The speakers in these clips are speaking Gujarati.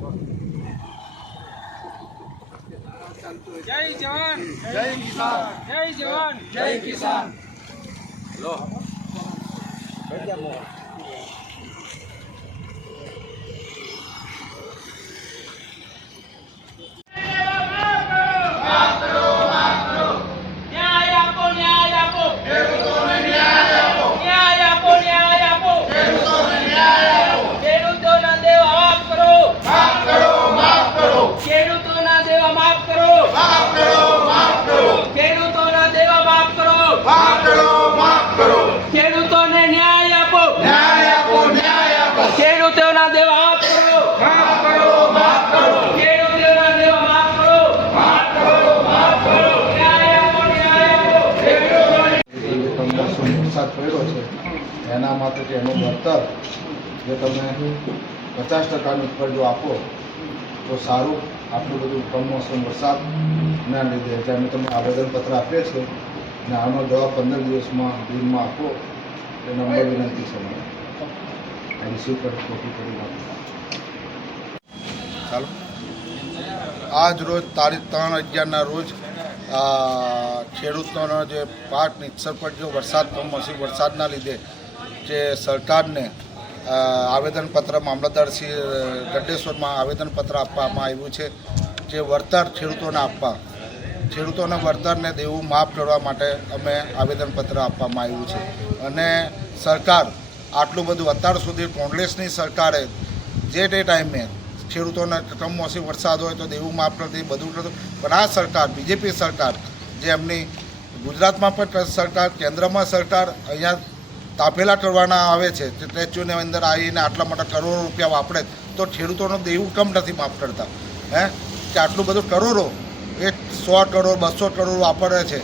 જય જવાન જય કિસાન, જય જવાન જય કિસાન. લો ખેડૂતોને ન્યાય આપો, ન્યાય આપો, ન્યાય આપો. ખેડૂતોના દેવા માફ કરો, માફ કરો, માફ કરો. ખેડૂતોના દેવા માફ કરો, માફ કરો, માફ કરો. ન્યાય આપો, ન્યાય આપો. ખેડૂતોને વરસાદ પડ્યો છે એના માટે એનું વળતર જે તમે 50% ઉપર જો આપો તો સારું. આટલું બધું કમોસમ વરસાદના લીધે એટલે અમે તમને આવેદનપત્ર આપીએ છીએ અને આનો જવાબ 15 દિવસમાં દિનમાં આપો એ નંબર વિનંતી છે મને રિસીવ કરી કોપી કરી નાખો. ચાલો. આજ રોજ તારીખ 3/11ના રોજ ખેડૂતોનો જે પાક નિષ્ફળ પડ્યો કમોસમી વરસાદના લીધે જે સરકારને આવેદનપત્ર મામલતદારશ્રી ગઢેશ્વરમાં આવેદનપત્ર આપવામાં આવ્યું છે જે વળતર ખેડૂતોને આપવા, ખેડૂતોના વળતરને દેવું માફ કરવા માટે અમે આવેદનપત્ર આપવામાં આવ્યું છે. અને સરકાર આટલું બધું અત્યાર સુધી કોંગ્રેસની સરકારે જે તે ટાઈમે ખેડૂતોને કમોસમી વરસાદ હોય તો દેવું માફ કરતી બધું કરતું, પણ આ સરકાર બીજેપી સરકાર જે એમની ગુજરાતમાં પણ સરકાર, કેન્દ્રમાં સરકાર અહીંયા તાપેલા કરવાના આવે છે તે સ્ટેચ્યુની અંદર આવીને આટલા મોટા કરોડો રૂપિયા વાપરે તો ખેડૂતોનું દેવું કમ નથી માફ કરતા. કે આટલું બધું કરોડો એ 100 કરોડ 200 કરોડ વાપરે છે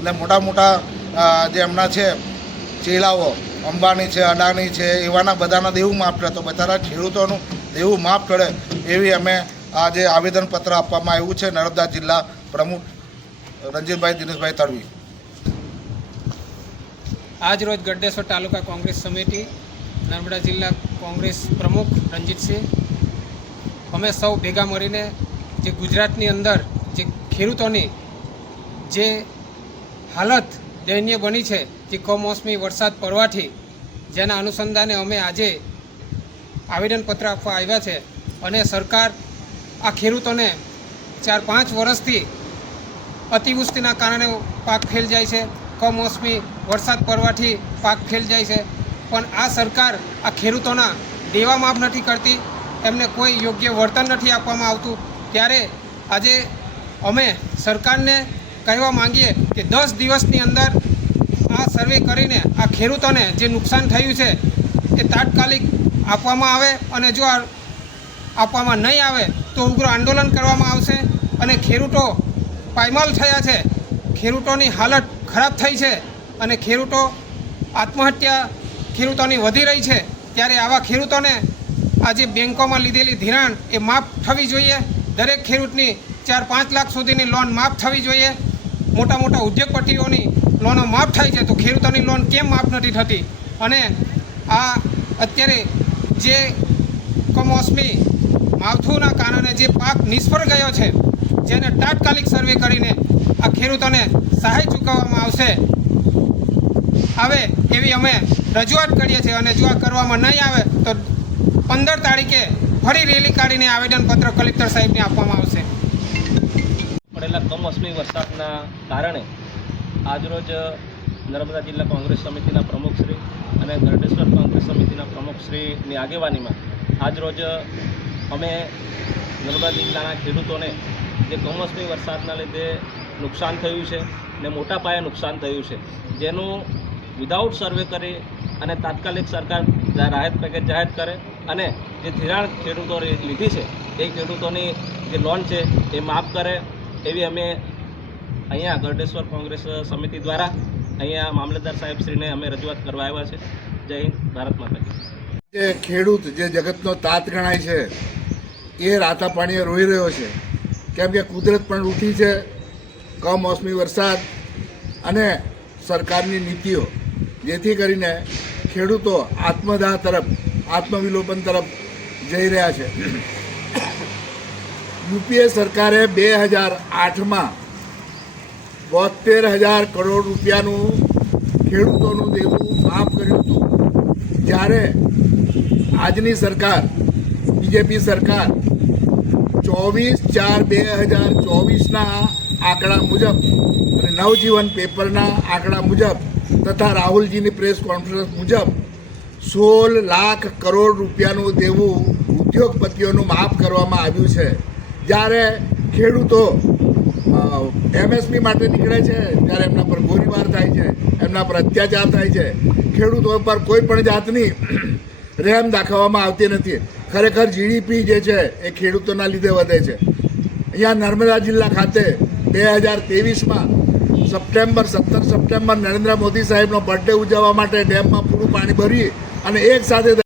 અને મોટા મોટા જે એમના છે ચેલાઓ અંબાણી છે, અદાણી છે, એવાના બધાના દેવું માફ કરે તો બધાના ખેડૂતોનું દેવું માફ કરે એવી અમે આજે આવેદનપત્ર આપવામાં આવ્યું છે. નર્મદા જિલ્લા પ્રમુખ રંજીતભાઈ દિનેશભાઈ તડવી. આજ રોજ ગઢેશ્વર તાલુકા કોંગ્રેસ સમિતિ, નર્મદા જિલ્લા કોંગ્રેસ પ્રમુખ રંજીતસિંહ, અમે સૌ ભેગા મળીને જે ગુજરાતની અંદર જે ખેડૂતોની જે હાલત દયનીય બની છે જે કમોસમી વરસાદ પડવાથી, જેના અનુસંધાને અમે આજે આવેદનપત્ર આપવા આવ્યા છે. અને સરકાર આ ખેડૂતોને 4-5 વર્ષથી અતિવૃષ્ટિના કારણે પાક ફેલ જાય છે, કમોસમી વરસાદ પડવાથી પાક ફેલ જાય છે, પણ આ સરકાર આ ખેડૂતોના દેવા માફ નથી કરતી, એમને કોઈ યોગ્ય વળતર નથી આપવામાં આવતું. ત્યારે આજે અમે સરકારને કહેવા માંગીએ કે 10 દિવસની અંદર આ સર્વે કરીને આ ખેડૂતોને જે નુકસાન થયું છે એ તાત્કાલિક આપવામાં આવે, અને જો આપવામાં નહીં આવે તો ઉગ્ર આંદોલન કરવામાં આવશે. અને ખેડૂતો પાયમાલ થયા છે, ખેડૂતોની હાલત ખરાબ થઈ છે અને ખેડૂતો આત્મહત્યા ખેડૂતોની વધી રહી છે. ત્યારે આવા ખેડૂતોને આજે બેંકોમાં લીધેલી ધિરાણ એ માફ થવી જોઈએ. દરેક ખેડૂતની 4-5 લાખ સુધીની લોન માફ થવી જોઈએ. મોટા મોટા ઉદ્યોગપતિઓની લોનો માફ થાય છે તો ખેડૂતોની લોન કેમ માફ નથી થતી? અને આ અત્યારે જે કમોસમી માવઠુંના કારણે જે પાક નિષ્ફળ ગયો છે, જેને તાત્કાલિક સર્વે કરીને આ ખેડૂતોને સહાય ચૂકવવામાં આવે એવી અમે રજૂઆત કરીએ છીએ. અને જો આ કરવામાં નહીં આવે તો 15 તારીખે ફરી રેલી કાઢીને આવેદનપત્ર કલેક્ટર સાહેબને આપવામાં આવશે. પડેલા કમોસમી વરસાદના કારણે આજરોજ નર્મદા જિલ્લા કોંગ્રેસ સમિતિના પ્રમુખશ્રી અને ગઢેશ્વર કોંગ્રેસ સમિતિના પ્રમુખશ્રીની આગેવાનીમાં આજરોજ અમે નર્મદા જિલ્લાના ખેડૂતોને જે કમોસમી વરસાદના લીધે નુકસાન થયું છે ને મોટા પાયે નુકસાન થયું છે, જેનું વિધાઉટ સર્વે કરી અને તાત્કાલિક સરકાર રાહત પેકેજ જાહેર કરે અને જે ધિરાણ ખેડૂતો લીધી છે એ ખેડૂતોની જે લોન છે એ માફ કરે એવી અમે અહીંયા ગઢેશ્વર કોંગ્રેસ સમિતિ દ્વારા અહીંયા મામલતદાર સાહેબશ્રીને અમે રજૂઆત કરવા આવ્યા છે. જય હિન્દ, ભારત માતા કી. જે ખેડૂત જે જગતનો તાત ગણાય છે એ રાતા પાણીએ રોઈ રહ્યો છે, કેમ કે કુદરત પણ રૂઠી છે. કમોસમી વરસાદ અને સરકારની નીતિઓ જેથી કરીને ખેડૂતો આત્મદાહ તરફ, આત્મવિલોપન તરફ જઈ રહ્યા છે. યુપીએ સરકારે 2008માં 72,000 કરોડ રૂપિયાનું ખેડૂતોનું દેવું માફ કર્યું હતું. જ્યારે આજની સરકાર, બીજેપી સરકાર 24/4/2024ના આંકડા મુજબ અને નવજીવન પેપરના આંકડા મુજબ તથા રાહુલજીની પ્રેસ કોન્ફરન્સ મુજબ 16 લાખ કરોડ રૂપિયાનું દેવું ઉદ્યોગપતિઓનું માફ કરવામાં આવ્યું છે. જ્યારે ખેડૂતો એમએસપી માટે નીકળે છે ત્યારે એમના પર ગોળીબાર થાય છે, એમના પર અત્યાચાર થાય છે. ખેડૂતો પર કોઈ પણ જાતની રહેમ દાખવવામાં આવતી નથી. ખરેખર જીડીપી જે છે એ ખેડૂતોના લીધે વધે છે. અહીંયા નર્મદા જિલ્લા ખાતે 2023માં 17 સપ્ટેમ્બર નરેન્દ્ર મોદી સાહેબનો બર્થડે ઉજવવા માટે ડેમમાં પૂરું પાણી ભરી અને એક સાથે